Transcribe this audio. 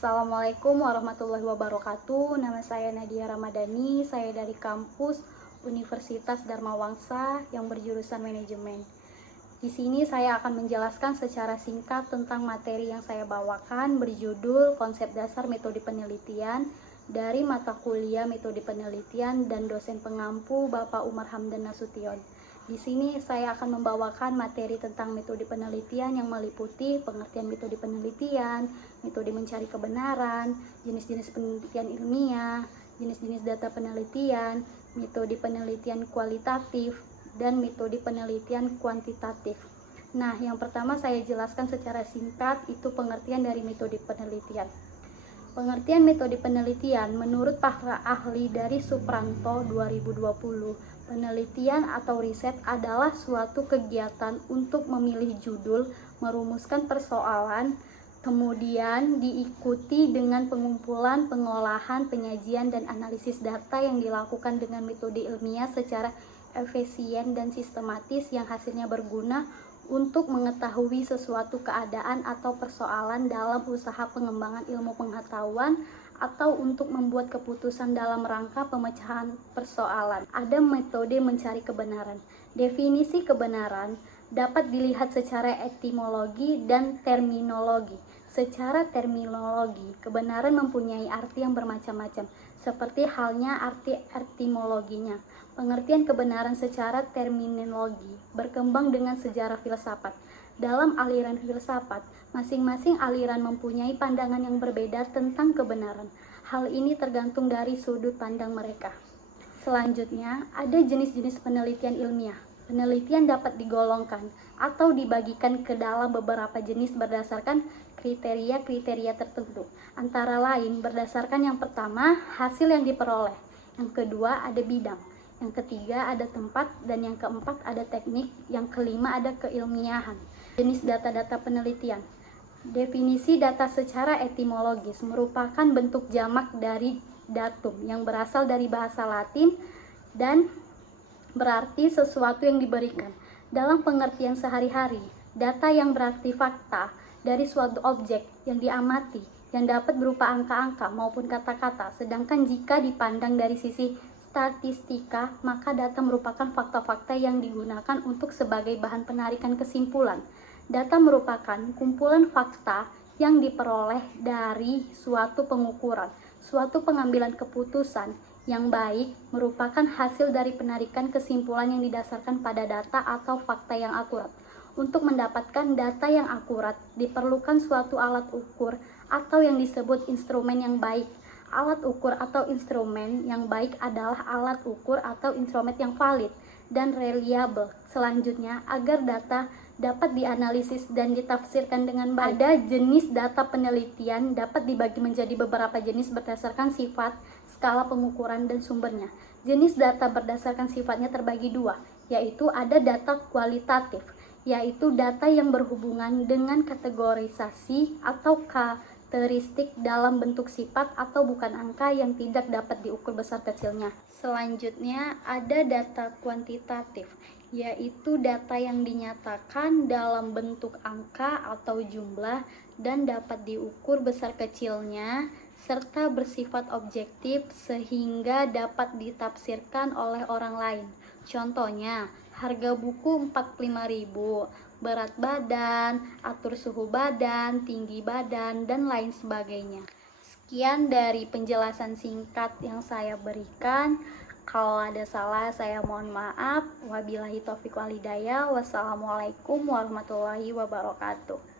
Assalamualaikum warahmatullahi wabarakatuh. Nama saya Nadia Ramadhani, saya dari kampus Universitas Dharma Wangsa yang berjurusan manajemen. Di sini saya akan menjelaskan secara singkat tentang materi yang saya bawakan berjudul Konsep Dasar Metode Penelitian dari mata kuliah Metode Penelitian dan dosen pengampu Bapak Umar Hamdan Nasution. Di sini saya akan membawakan materi tentang metode penelitian yang meliputi pengertian metode penelitian, metode mencari kebenaran, jenis-jenis penelitian ilmiah, jenis-jenis data penelitian, metode penelitian kualitatif, dan metode penelitian kuantitatif. Nah, yang pertama saya jelaskan secara singkat itu pengertian dari metode penelitian. Pengertian metode penelitian menurut para ahli dari Supranto 2020, penelitian atau riset adalah suatu kegiatan untuk memilih judul, merumuskan persoalan, kemudian diikuti dengan pengumpulan, pengolahan, penyajian, dan analisis data yang dilakukan dengan metode ilmiah secara efisien dan sistematis yang hasilnya berguna untuk mengetahui sesuatu keadaan atau persoalan dalam usaha pengembangan ilmu pengetahuan atau untuk membuat keputusan dalam rangka pemecahan persoalan. Ada metode mencari kebenaran. Definisi kebenaran dapat dilihat secara etimologi dan terminologi. Secara terminologi, kebenaran mempunyai arti yang bermacam-macam, seperti halnya arti etimologinya. Pengertian kebenaran secara terminologi berkembang dengan sejarah filsafat. Dalam aliran filsafat, masing-masing aliran mempunyai pandangan yang berbeda tentang kebenaran. Hal ini tergantung dari sudut pandang mereka. Selanjutnya, ada jenis-jenis penelitian ilmiah. Penelitian dapat digolongkan atau dibagikan ke dalam beberapa jenis berdasarkan kriteria-kriteria tertentu. Antara lain, berdasarkan yang pertama, hasil yang diperoleh. Yang kedua, ada bidang. Yang ketiga, ada tempat. Dan yang keempat, ada teknik. Yang kelima, ada keilmiahan. Jenis data-data penelitian. Definisi data secara etimologis merupakan bentuk jamak dari datum yang berasal dari bahasa Latin dan berarti sesuatu yang diberikan. Dalam pengertian sehari-hari, data yang berarti fakta dari suatu objek yang diamati yang dapat berupa angka-angka maupun kata-kata. Sedangkan jika dipandang dari sisi statistika, maka data merupakan fakta-fakta yang digunakan untuk sebagai bahan penarikan kesimpulan. Data merupakan kumpulan fakta yang diperoleh dari suatu pengukuran, suatu pengambilan keputusan yang baik merupakan hasil dari penarikan kesimpulan yang didasarkan pada data atau fakta yang akurat. Untuk mendapatkan data yang akurat, diperlukan suatu alat ukur atau yang disebut instrumen yang baik. Alat ukur atau instrumen yang baik adalah alat ukur atau instrumen yang valid dan reliable. Selanjutnya, agar data dapat dianalisis dan ditafsirkan dengan baik. Ada jenis data penelitian dapat dibagi menjadi beberapa jenis berdasarkan sifat, skala pengukuran, dan sumbernya. Jenis data berdasarkan sifatnya terbagi dua, yaitu ada data kualitatif, yaitu data yang berhubungan dengan kategorisasi atau karakteristik dalam bentuk sifat atau bukan angka yang tidak dapat diukur besar kecilnya. Selanjutnya ada data kuantitatif, yaitu data yang dinyatakan dalam bentuk angka atau jumlah dan dapat diukur besar kecilnya serta bersifat objektif sehingga dapat ditafsirkan oleh orang lain. Contohnya, harga buku 45.000, berat badan, atur suhu badan, tinggi badan, dan lain sebagainya. Sekian dari penjelasan singkat yang saya berikan. Kalau ada salah, saya mohon maaf. Wabillahi taufiq wal hidayah. Wassalamualaikum warahmatullahi wabarakatuh.